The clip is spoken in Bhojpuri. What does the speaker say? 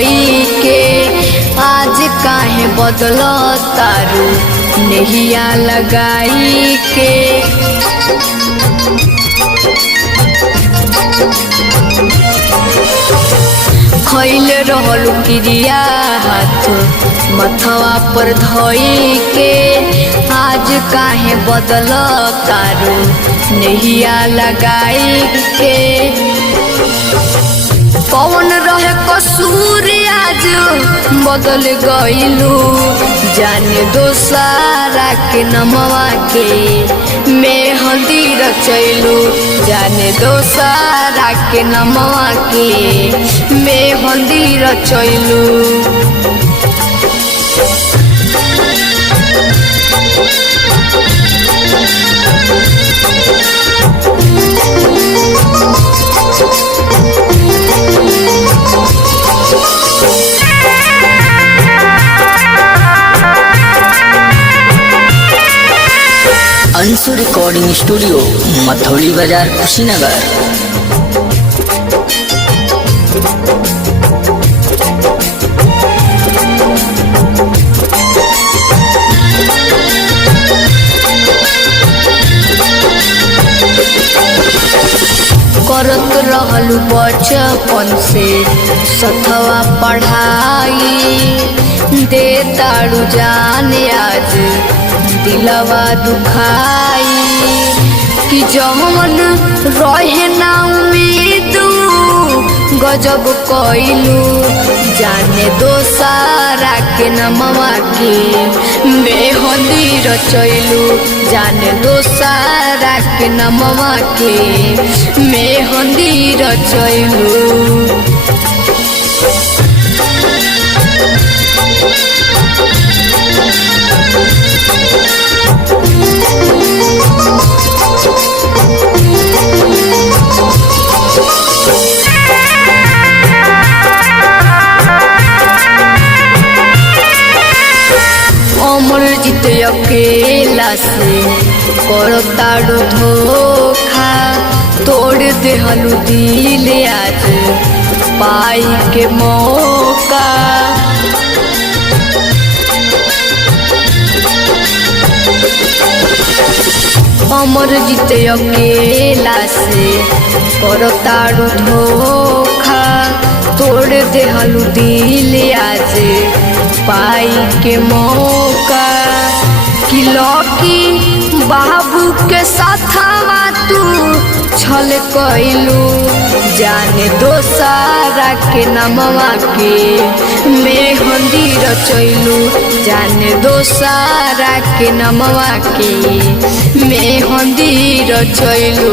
धोई के आज काहे बदल तारू नहिया लगाई के। खैले रहलू क्रिया हाथ मथवा पर धोई के आज काहे बदल तारू नहिया लगाई के। कौन रहे कसूर आज बदल गईलू जाने दोसारा के नमवा के मेहंदी रचैलू जाने दोसारा के नमवा के मेहंदी रचैलू। अंशु रिकॉर्डिंग स्टूडियो मथौली बाजार कुशीनगर। करत रहलू बचपन से सथवा पढ़ाई दे तारू जाने आज दिलवा दुखाई कि जमन रहे ना उम्मीद गजब कइलू जाने दोसारा के नमवा के मेहंदी रचैलू जाने दोसारा के नमवा के मेहंदी रचैलू। अमरजीत अकेला से करताड़ू धोखा तोड़ देहलू दिल आज पाई के मौका। अमरजीत अकेला से करताड़ू धोखा तोड़ देहलू दिल आज पाई के मौका कि लौकी बाबू के साथवा तू छल कइलू जाने दोसारा के नमवा के मेहंदी रचैलू जाने दोसारा के नमवा के मेहंदी रचैलू।